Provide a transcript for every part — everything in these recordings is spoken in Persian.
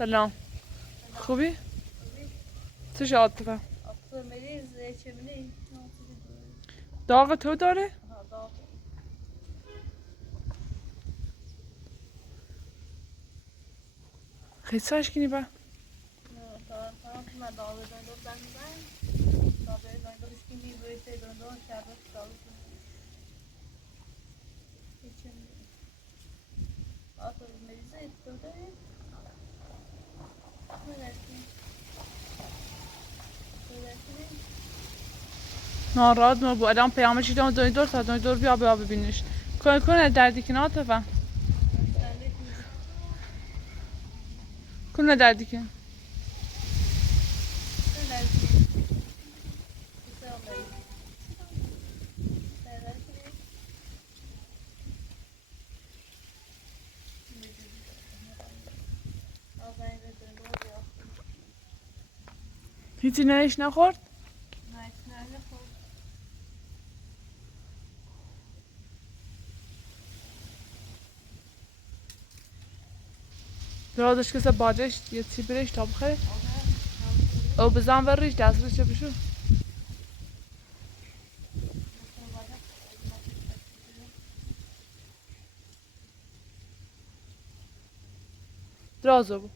سلام. خوبی؟ چش عاطفه؟ عاطفه مریض چمنی داغ تو داره؟ داغ خیلی ساشکنی با؟ طرف من داغ دندون زنگ داغ دندونش کی میبره دندون شربت داغ چمنی عاطفه مریض تو داری؟ ناراحت نبود. الان پیامش دیدم دور تا دور بیا ببینیش. کنه دردی که عاطفه؟ کنه دردی که؟ هیچی نهش نخورد؟ درازش کسا باجش یه چی برش تا بخیر؟ او بزن ور ریش دست ریش بشو. درازو بو.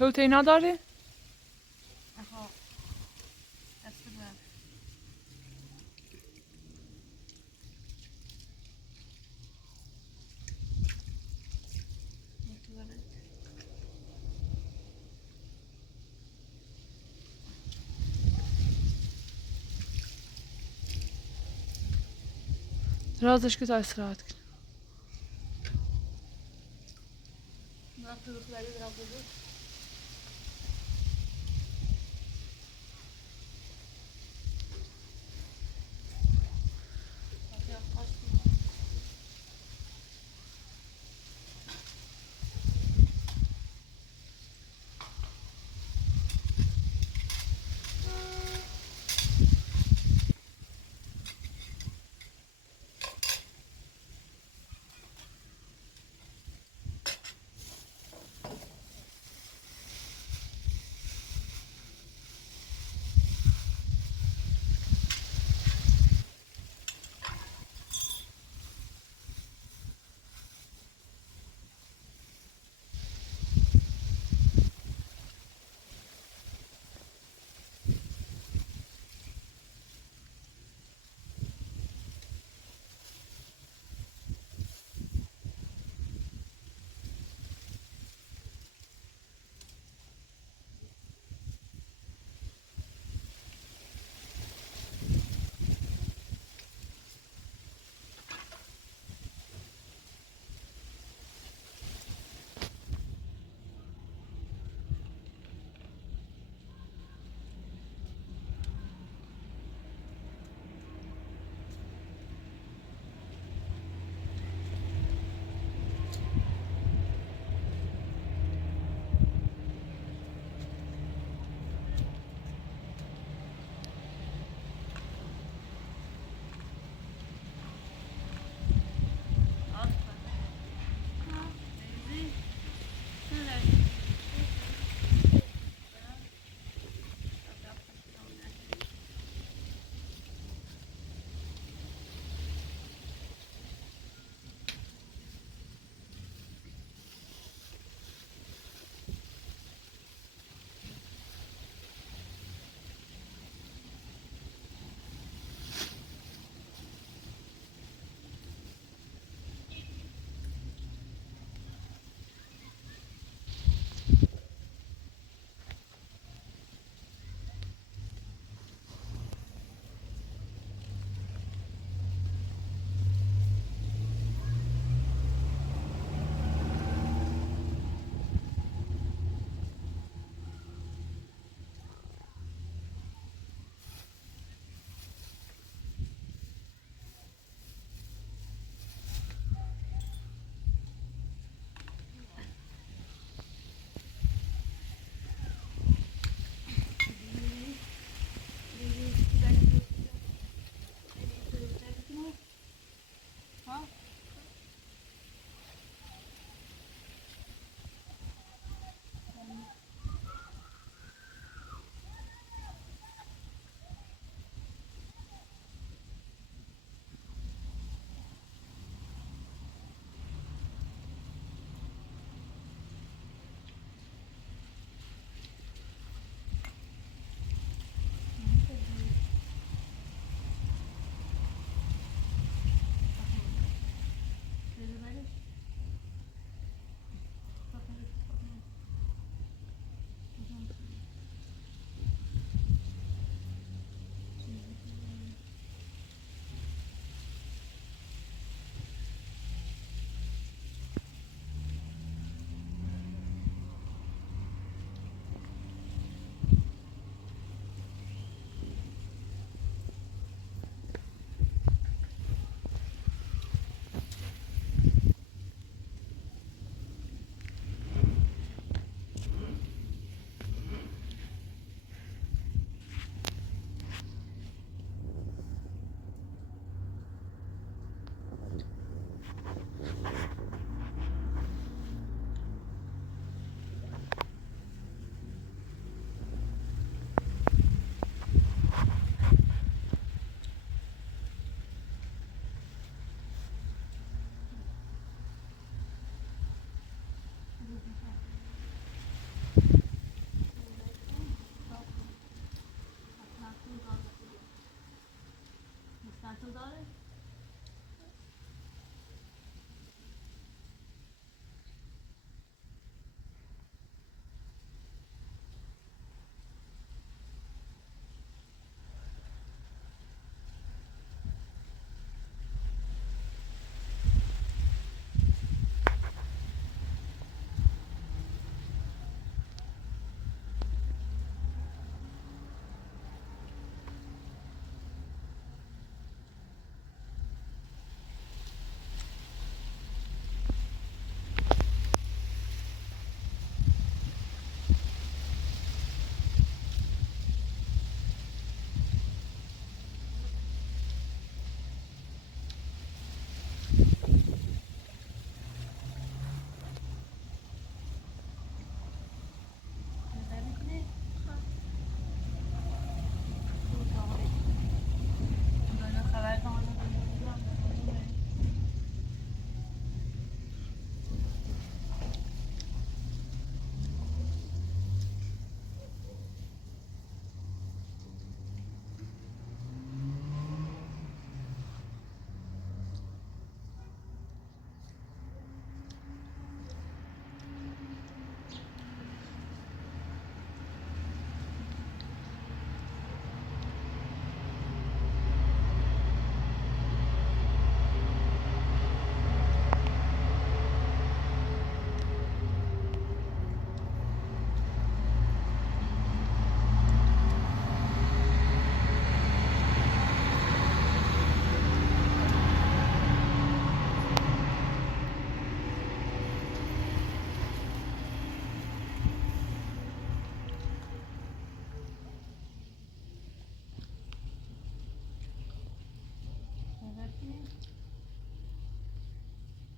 تو تینا داری؟ درازش که تا استراحت کن.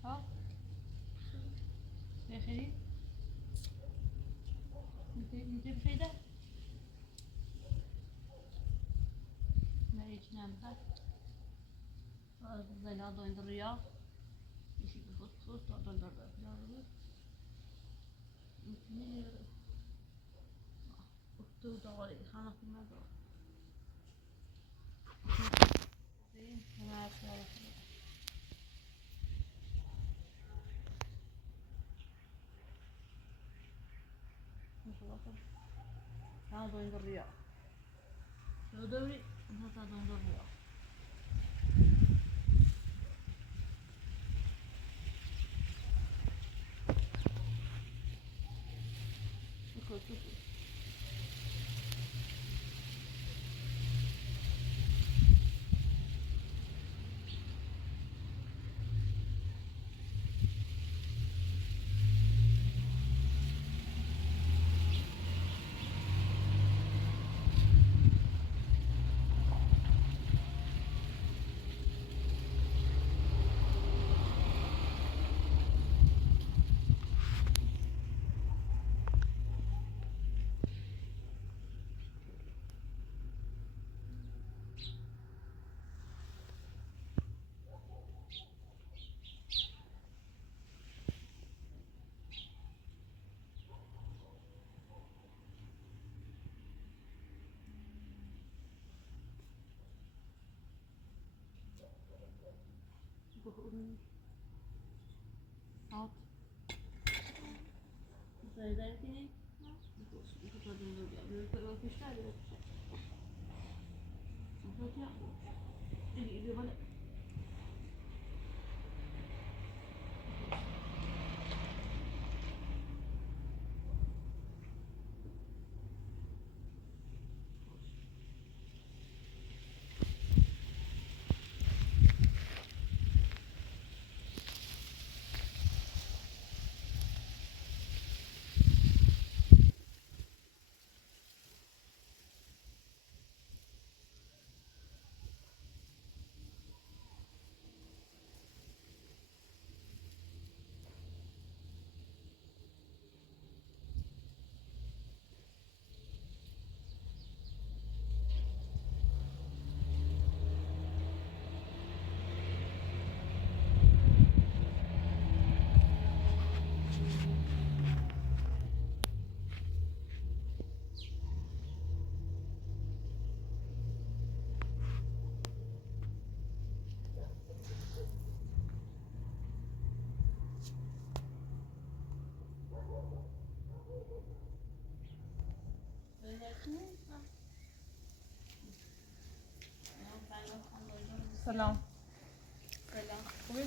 ها بخير میده بخیره نه هیچ نمیخواد زنا دویندر یا میشه که خود دویندر داره میتونی تو داری خانه کنه دار زين ما أخبار هذا دوين الرياض لو دوري هذا دوين الرياض شوفوا out زي ده كده بص دوين الرياض بيبقى في الشارع بيبقى اللي بلا سلام سلام خوبی؟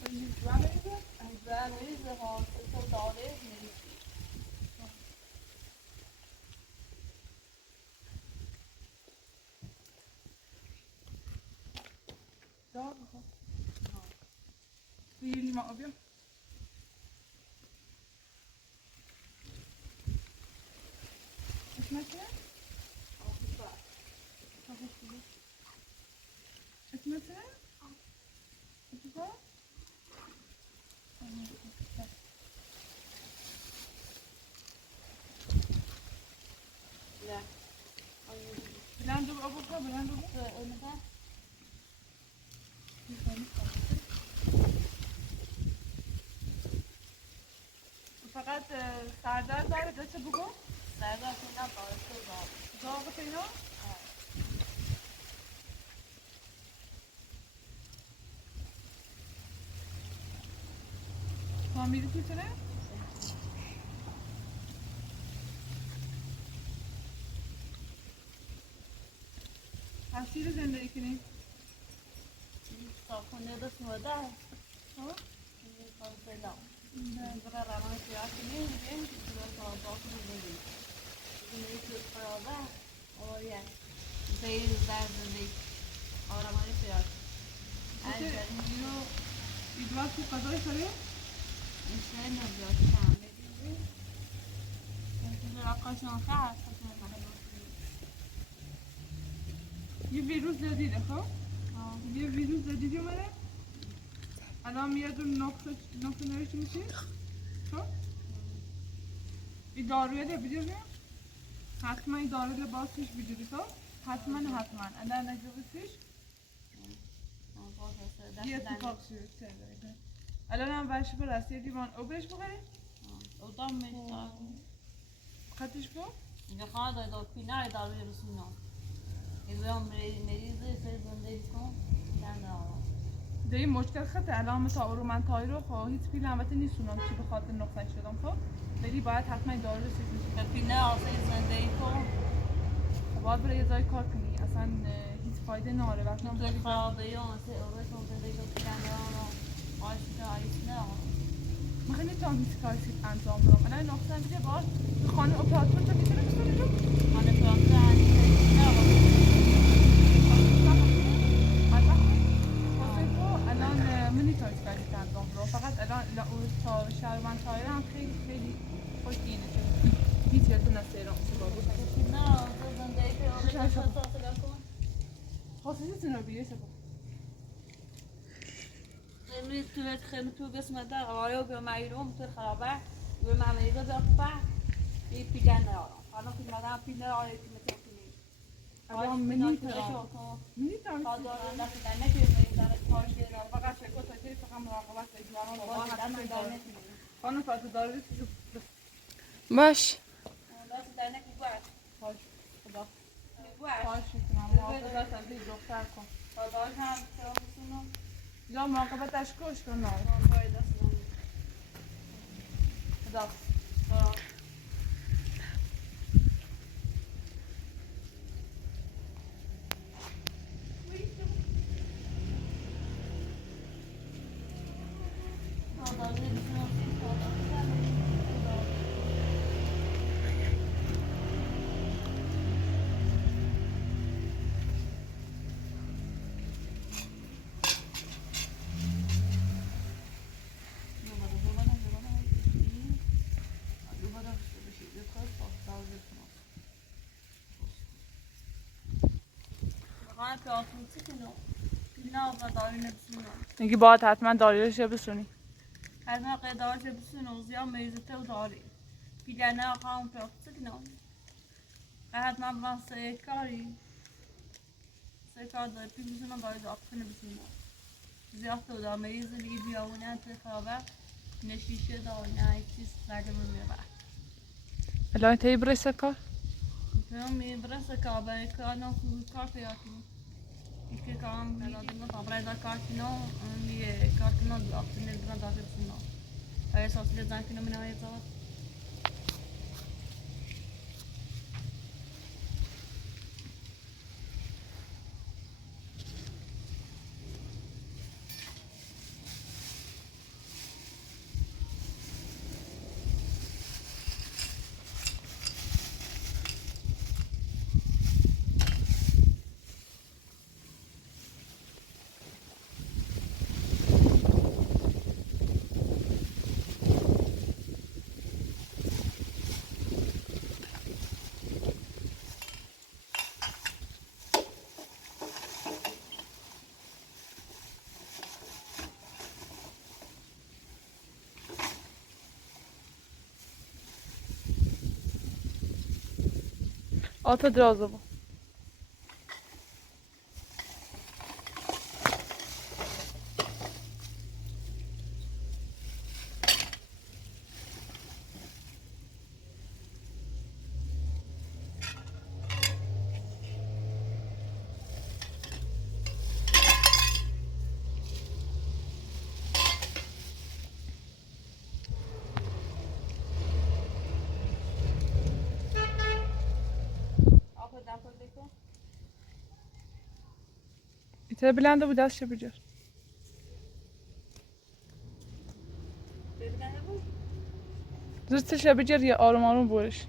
و میز ها تو داره دار سيلي مع أبيض اسمها كده؟ اسمها كده؟ اسمها؟ لا بلان دوب أبوكا بلان دوب مثلا فقط سردر داره دسته بگو سرگاه اینا باعث داغ اینا فامیلی میتونه تاثیر زندگی کنی صابخونه بس مده ها سلام برای روان سیاسی نمیدیم که برای صابخونه بودیم این یک فرازه آوریه زیر در زندگی آرامانی سیاسی اینو ایدوار تو قضای سره میشه نبیاد کم بدیم راکاش نخه هست یه ویروس جدیده خب یه ویروس جدیدی اومده الان میاد اون نقطه نوشته میشه خب این دارویه ده biliyorsun حتما این دارویه باسش biliyoruz خب حتما الان نجوبسش یه اتفاق شده الان هم برش برست یه دیوان اوبرش بخوری؟ Odan mı? خطش بو؟ اینجا خواهد داد پینای داروی رسونا ایوان مریضه سر زنده کن کنده آرام ده این مشکل خطه الان تا اورو من تایی رو خب هیچ پیل همته نیستونم چی به خاطر نقطه شدم خب ولی باید حتما این دارو رو سیزنش به پینه آسه زنده کن باید برای یه جای کار کنی اصلا هیچ فایده ناره وقتی هم تو خرابه یا آسه اوره کن زنده کن کنده آرام آیش که آیش نه آرام من خیلی نمیتونم هیچ کاری انجام بدم الان نقطه میشه باید تو خانه اپراتور تا میتونه بسونه تو خانه پرانتر هنی نه آرام الان من نیتونم هیچ کاری انجام بدم فقط الان تا شهروند تایره هم خیلی خیلی خوش اینه که هیچ یادتون از سیران نه آسه زنده که اوره کن ساسه کن خاصیتون رو بیه سپا امروز تو بهت خیلی تو قسمت در آیا به مایروم تو خرابه به ممیزه بیافته بی پیجن نارم حالا پیجن پیجن آیا که مثل کنی الان من نیتونم من نیتونم خواهداران دست در نکنی در کار شده فقط شکل تا که فقط مراقبت ایجوانان بابا بابا دست در نکنی خانم فاتو داری باش دست در نکنی باید باش خدا باید خواهش میکنم مراقبت از این دختر کن خواهدار هم سرامسونو یا مراقبتش کش کن نه باید دست در نکنی خدا میگی باید حتما داریش بسونی هر موقع دارش بسونه زیاد میزته و داری پیجنه آقام پرکت کنم حتما برام سه کار داری پی بسونم باید آفتنه بسونم زیاد تو دار میزه میگی بیاونه تو خوابه نشیشه دار نه چیز نگم میبر الان تی برسه کار تو می برسه کابه کارو کار پیاتی که کام لازم خبره دار کار کنم می کار کنم آفتنه برام دار بسونم آیا ساعتی زن کنم من آیا زاد آتا درازه با ایتر بلنده بود دستش بجر زرتش بجر یا آروم آروم برش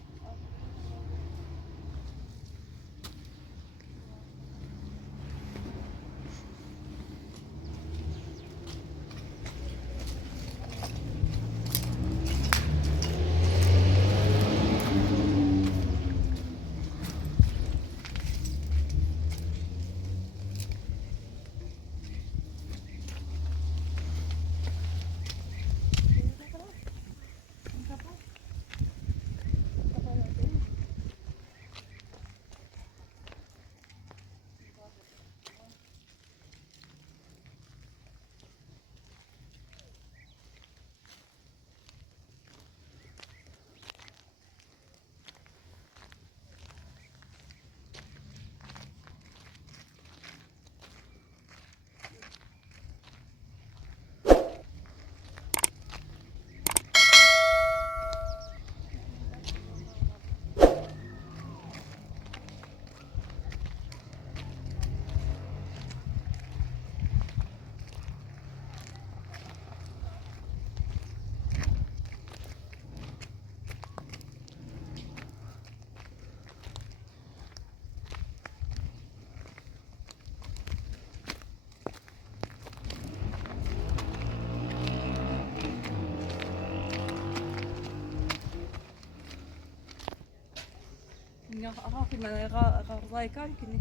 اینا آها فیلم غرضای کار کنی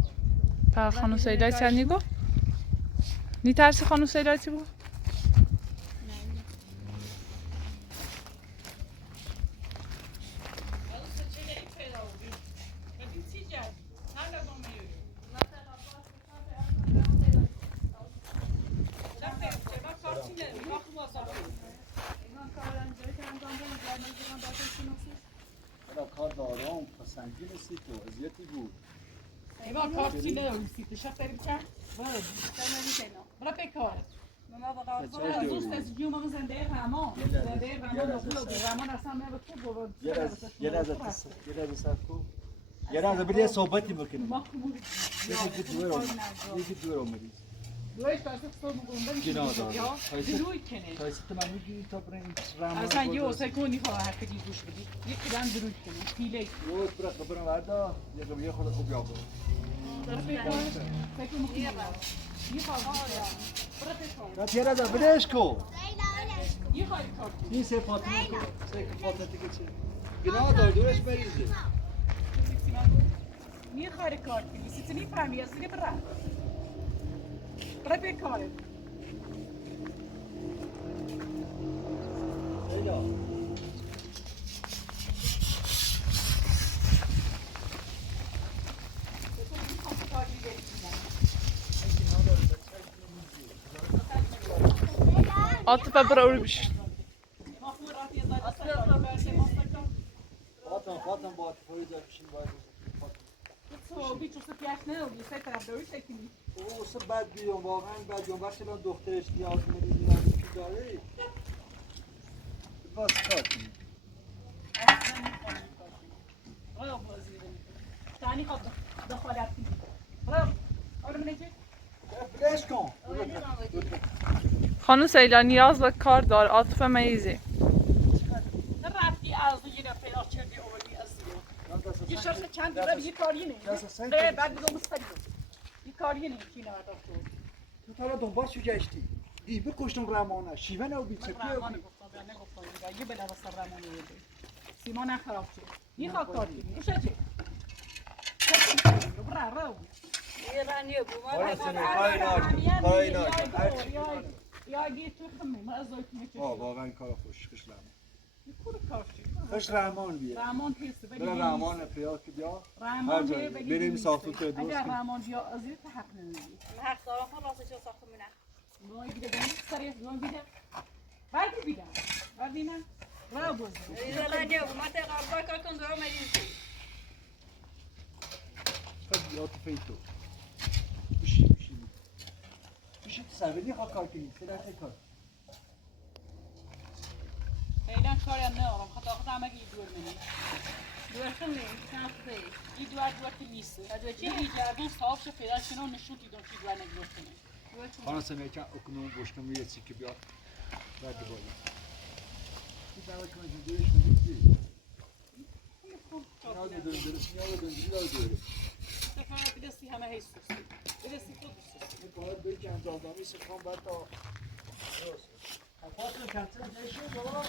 پر خانو سیلای چند نیگو؟ نی ترسی خانو سیلای چی بگو؟ حالا کار دارم پسندی رسید و اذیتی بود. اینا کارتی نمیسی تشک داریم چند؟ برد برا بکار ماما بقى چه دوست از جیوم هم زنده رمان زنده رمان داخل رمان اصلا من تو برو یه لحظه صبر کن. یه لحظه بلی صحبتی بکنیم. یکی دور اومدی. دویش داشته صبح میگم جنا دارم. دروی کنه تایست من میگی تا بریم رمان. اصلا یه واسه کنی که حرف دیگه گوش بدی یکی دم دروی کنه پیله روز برا خبرم وردا یه خود خوب یابو. فکر میکنم یه نه یه لحظه بلیش کو. یه خواهی کار این سه فاطمه کو. سه فاطمه دیگه چه؟ گناه دار دورش بریزه. یه خواهی کار کنی ستنی فهمی از دیگه برا بکاره ایلا. عاطفه برو بش. فاطمه با عاطفه جا بشین باید. تو بیچو سپیاش نه و سه طرف دویش کنی او سه بد بیام واقعا بد بیام وقتی الان دخترش نیاز می‌داره کی داره باز کار کنی برو بازی ثاني خط دخلات برو آره من چه بلش کن خانو سیلا نیاز به کار دار عاطفه میزی. رفتی از یه نفر چردی اولی از یه شخص چند داره یه کاری نه نه بعد دیگه مستقیم یه کاری نه کی نه تو تا دنبال شو گشتی دی بکشتم رمانه شیون او بی چپی رحمان گفتم نگفتم یه بلا واسه رحمان یه سیمان خراب شد یه کاری میشه چه برا یه رنگی یا گی تو خمی ما از اوت میشه واقعا کار خوش رحمان کور کارش خوش رحمان بیا رحمان پیست ولی برای رحمان پیاد که بیا رحمان بریم ساختو تو دوست اگر رحمان بیا از این حق نمیدی حق دارم خود راستش رو ساختم نه وای بیده گم سریع وای بیده بعدی بیده بعدی نه را بوز این رنگی ما تقریبا کار کن دارم میدیم خب یا تو پیتو بشی سربیدی خواه کار کنی سه دسته کار فعلا کاری هم ندارم خدا همه گی دور منی دور خمی کافی این دور که نیست این جردون صاحب شه فعلا شنو نشون دیدم که دور نگذار کنه خانه سمیه که اکنون بشکم یه چی بیاد بعد باید این دعوت کنه که دویش میدید نیاز داریم درست نیاز داریم فقط بدستی همه هی سوستی بدستی خود سوستی این باید بری که انجامدامی سکان باید تا درست فاطمه کنسل جای شد بابا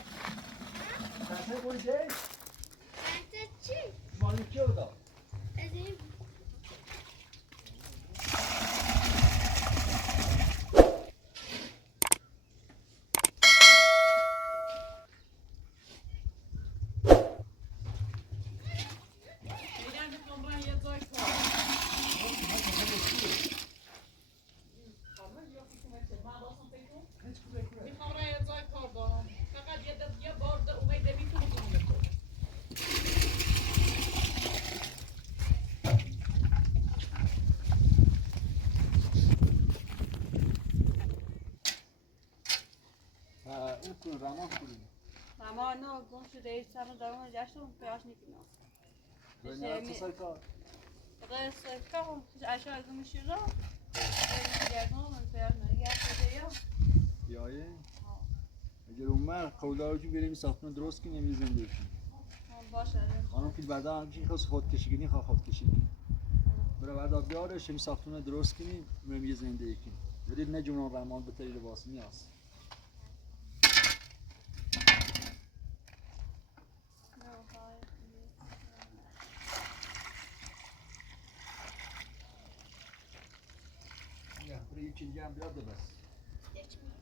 کنسل بوری جای کنسل چی؟ مالی کیو دا از این این کنه رمان کنیم اما نه گم شده ای سر دارم جاشم پیاش نکنم نه تو سای کار قص کارم اشار گم شده جاکم من پیاش نگه بیایه اگر اومد قولدار جو بریم ساختمان درست کنیم یه زنده کنیم باشه خانم فیل بعدا همچین خواست خودکشی کنی خودکشی کنی برای بعدا بیاره شمی ساختمان درست کنیم بریم یه زنده کنیم برید نه جمعه رحمان به طریق واسمی هست یکی دیگه هم بیاد بس. geçmiyor.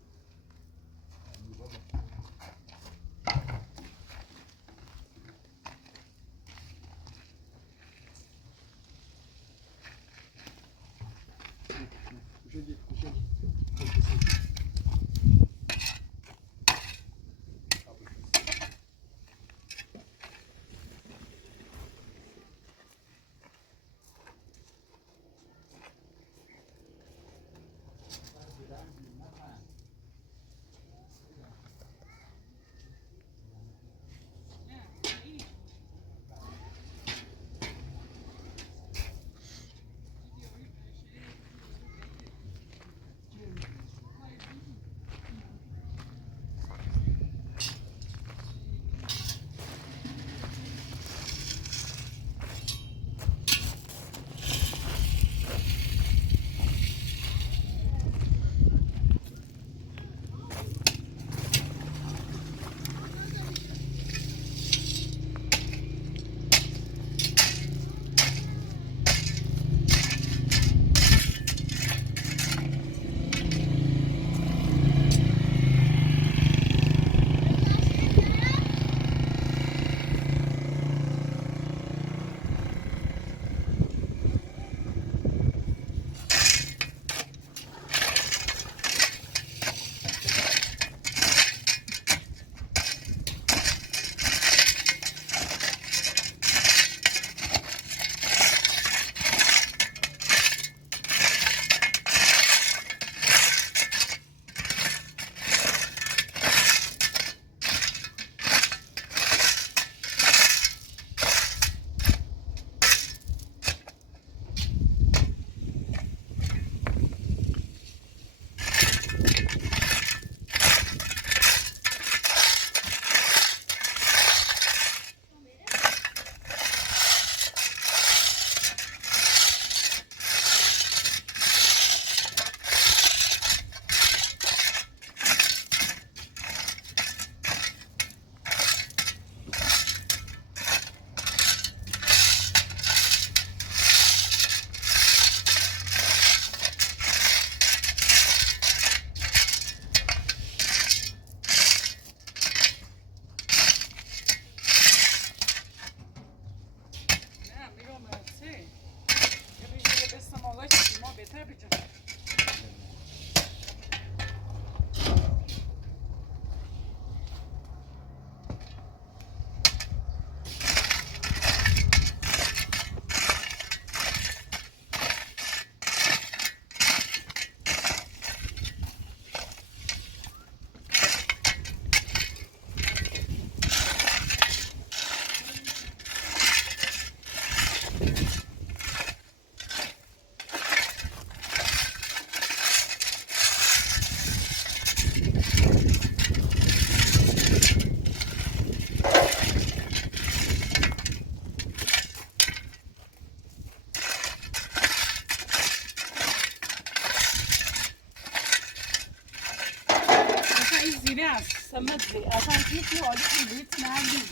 سمدي عشان كيف مو عليك البيت نعمل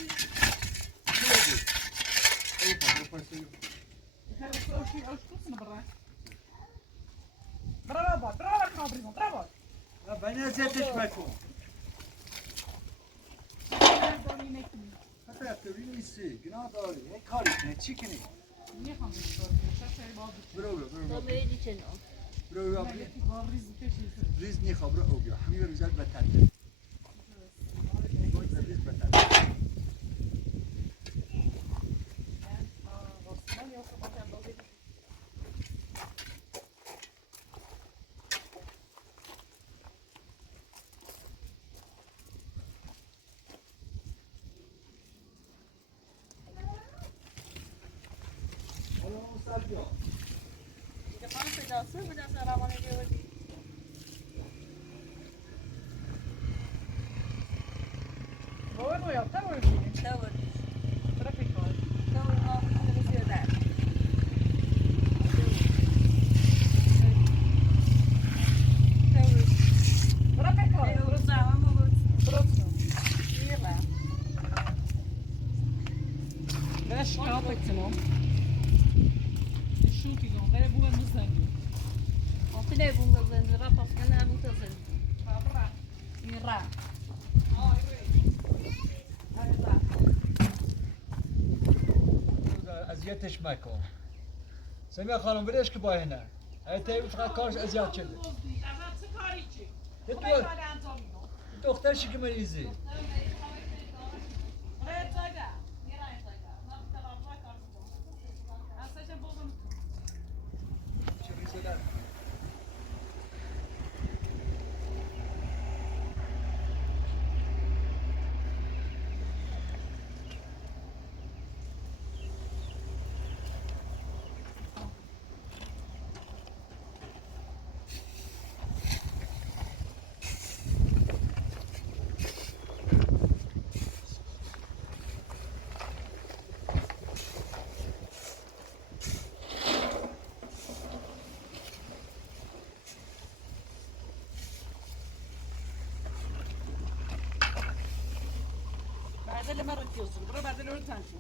برافو برافو خابرين برافو بنا زيتش بكون حتى تبي میسی گناه داری هی کاری کنه چی کنی برو تو میری چنو برو ریز نیخواه برو اوگیا همین ریزت بتنده ریز بتنده Altı ne bunun Ayra. اذیتش مکن. سمیه خانم برش که با اینه. ایتی فقط کارش اذیت شده. چه کاری چی؟ یه خب این کار انجام میدم. دخترشی که مریضی. رد زده. میرای زده. من تلافی کار میکنم. اصلا بودم. چه می‌سودن؟ بعدل مرة تيوصل. برا بعدل ورد تانشي.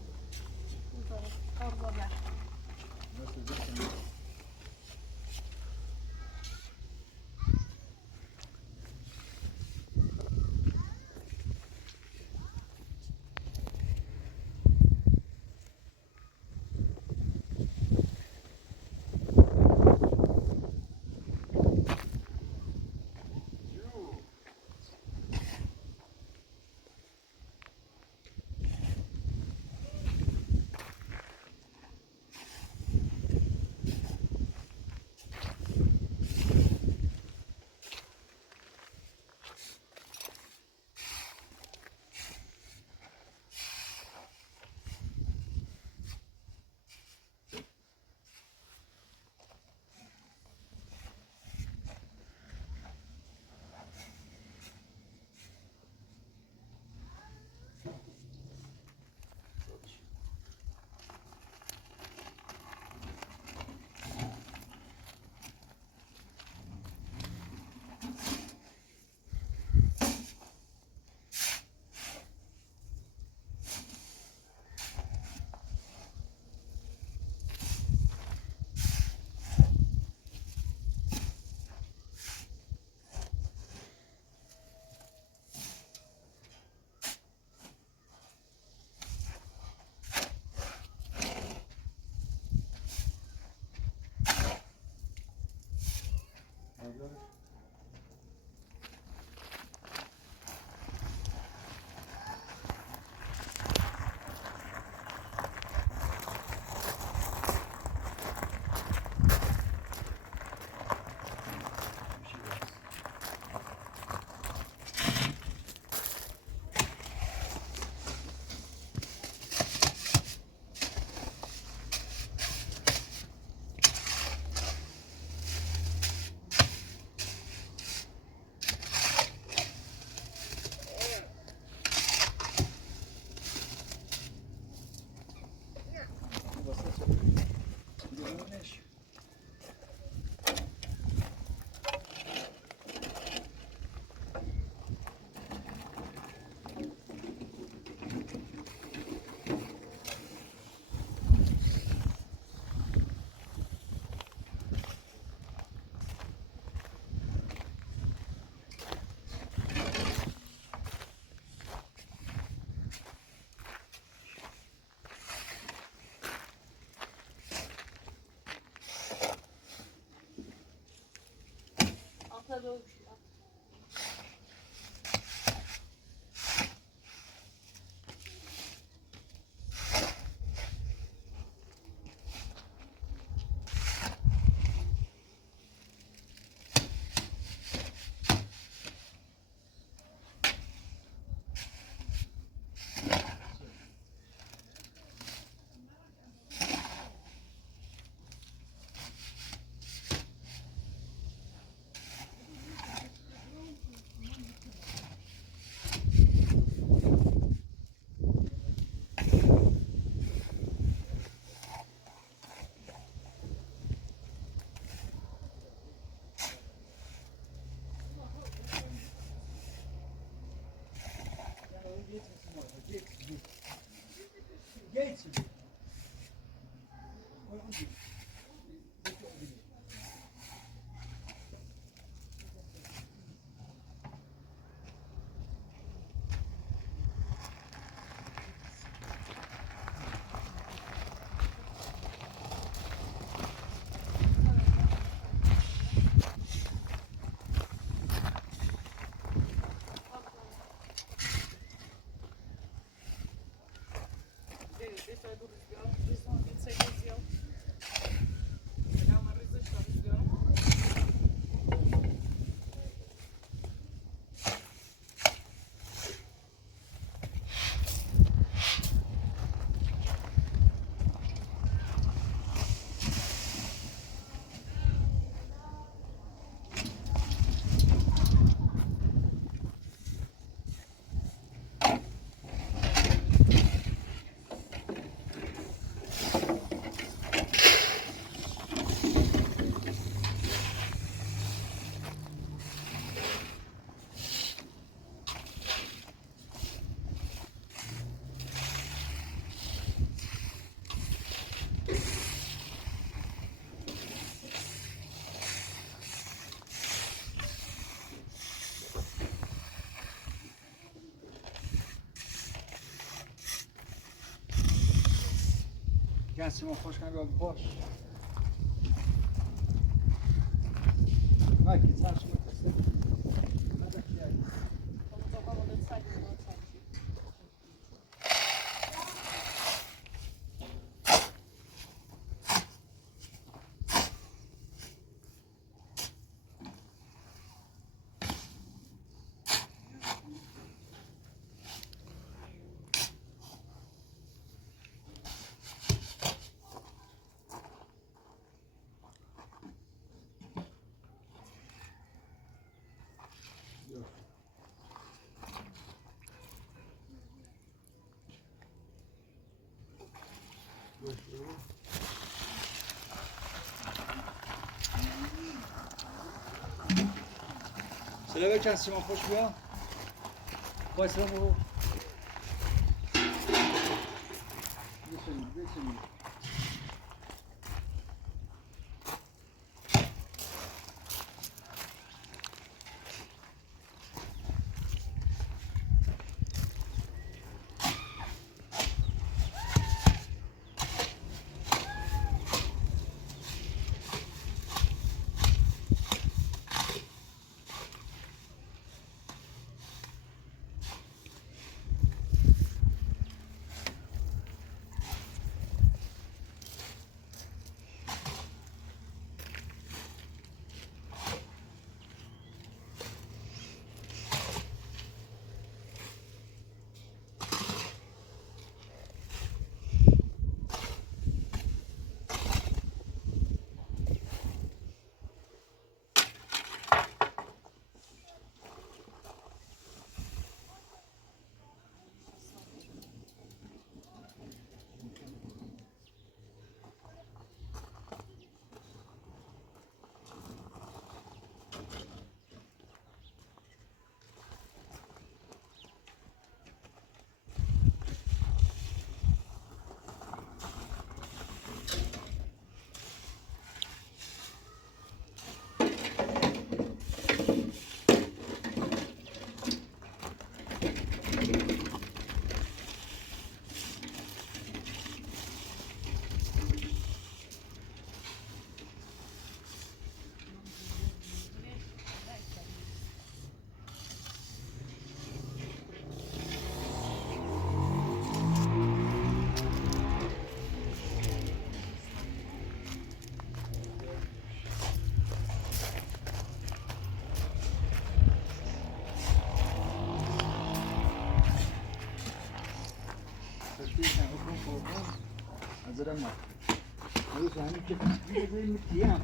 więcej do rozbioru, są więcej rozbioru. Ja mam ryzyko rozbioru. کسی ما خوش کنم یا باش نه کی سرش متسه نه کی اگه سلام کسی ما خوش بیا بای سلام بابا بسیم Hazır ama. O yüzden bir mutluyum.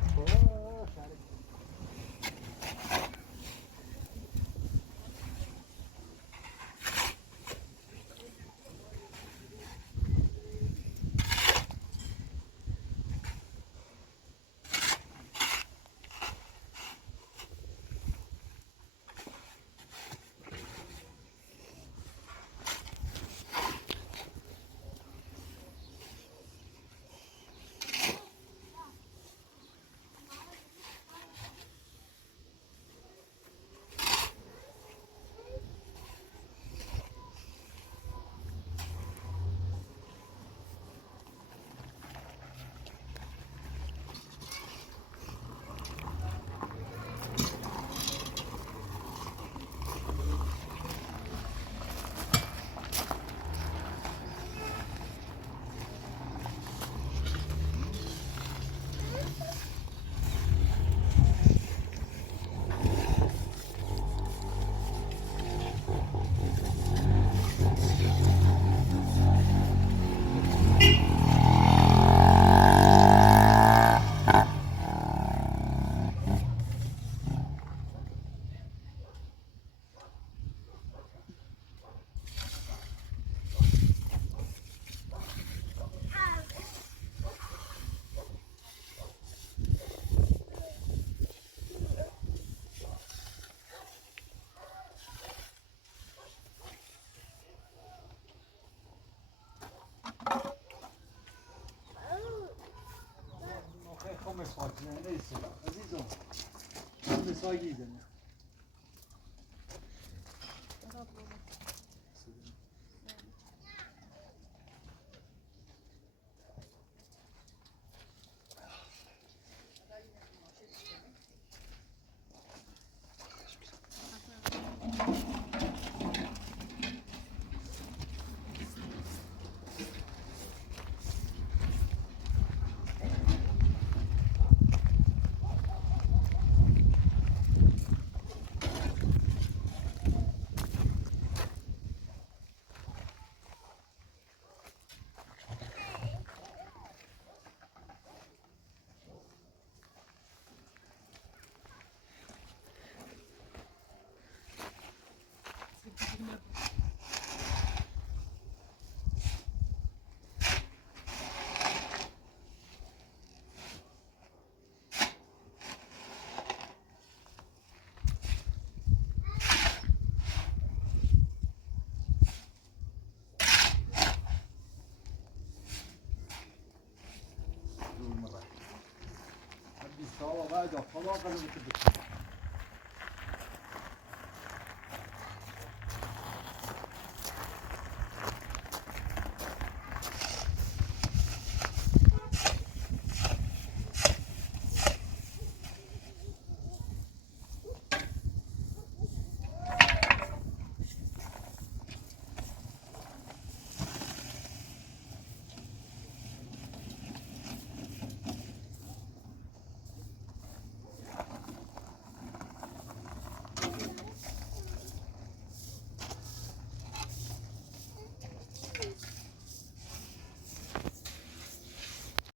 نيسو عزيزو عندي ساقي دنا مرة حد يستوى بعد خلاص أنا بتبكي